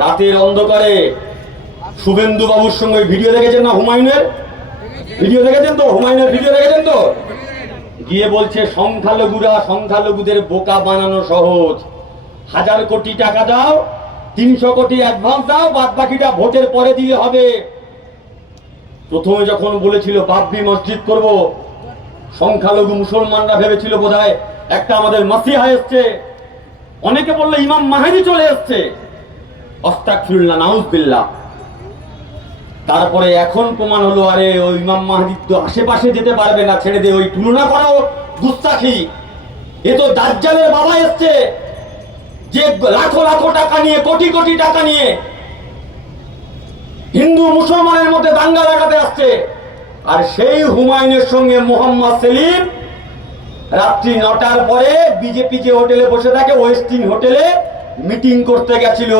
রাতের অন্ধকারে শুভেন্দু বাবুর সঙ্গে ভিডিও দেখেছেন না? হুমায়ুনের ভিডিও দেখেছেন তো? হুমায়ুনের ভিডিও দেখেছেন তো? গিয়ে বলছে সংখ্যালঘুদের বোকা বানানো সহজ, 1000 কোটি টাকা দাও, 300 কোটি অ্যাডভান্স দাও, বাদ বাকিটা ভোটের পরে দিলে হবে। প্রথমে যখন বলেছিল বাবরি মসজিদ করব, সংখ্যালঘু মুসলমানরা ভেবেছিল বোধহয় একটা আমাদের মাসিহা এসছে, অনেকে বললো ইমাম মাহেদী চলে এসছে। আস্তাগফিরুল্লাহ, নাউজুবিল্লাহ। তারপরে এখন প্রমাণ হলো আরে ওই ইমাম মাহদী তো আশেপাশে যেতে পারবে না, ছেড়ে দে, ওই তুলনা করাও গুস্তাখি। এ তো দাজ্জালের বাবা এসছে, যে লাখো লাখো টাকা নিয়ে, কোটি কোটি টাকা নিয়ে হিন্দু মুসলমানের মধ্যে দাঙ্গা লাগাতে আসছে। আর সেই হুমায়ুনের সঙ্গে মোহাম্মদ সেলিম রাত্রি 9টার পরে বিজেপি যে হোটেলে বসে থাকে, ওয়েস্টিন হোটেলে মিটিং করতে গেছিল।